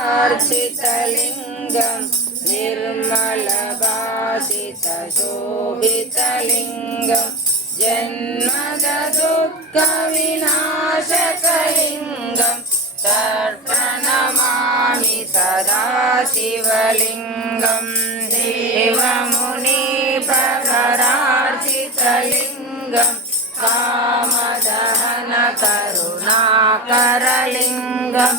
अर्चितलिङ्गं निर्मलभासितशोभितलिङ्गं जन्मदुःखविनाशकलिङ्गं तर्पणमामि सदा शिवलिङ्गं देवमुनिप्रवरार्चितलिङ्गं कामदहनकरुणाकरलिङ्गं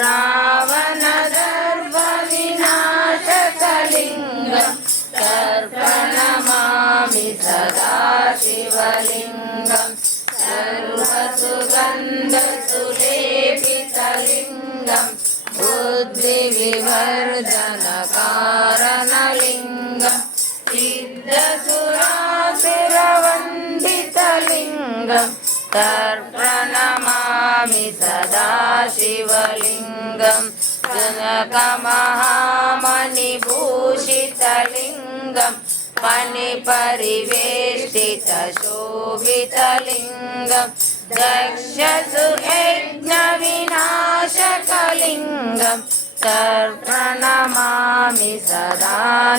रावणदर्पविनाशकलिङ्गं तर्पणमामि सदा शिवलिङ्गं सर्वसुगन्धसुलेपितलिङ्गं बुद्धिविवर्धनकारणलिङ्गं सिद्धसुरासुरवन्दितलिङ्गं तर्पणमामि सदा शिवलिङ्गं जनकमहामणिभूषितलिङ्गं मणिपरिवेष्टितशोभितलिङ्गं दक्षसुयज्ञविनाशकलिङ्गं तर्पणमामि सदा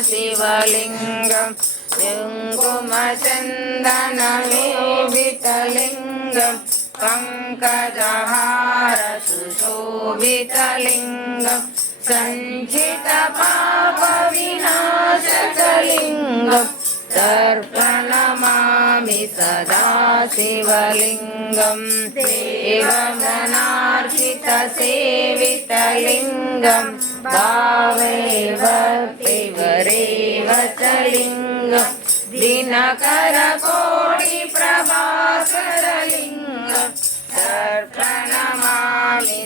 शिवलिङ्गं कुङ्कुमचन्दनलेपितलिङ्गं पङ्कजहारसुशोभितलिङ्गं सञ्चितपापविनाशकलिङ्गं तर्पणमामि सदा शिवलिङ्गं देवगणार्चितसेवितलिङ्गं भावे भक्तिवरेव च लिङ्गं दिनकरकोटिप्रभाकरलिङ्गं तर्पणमामि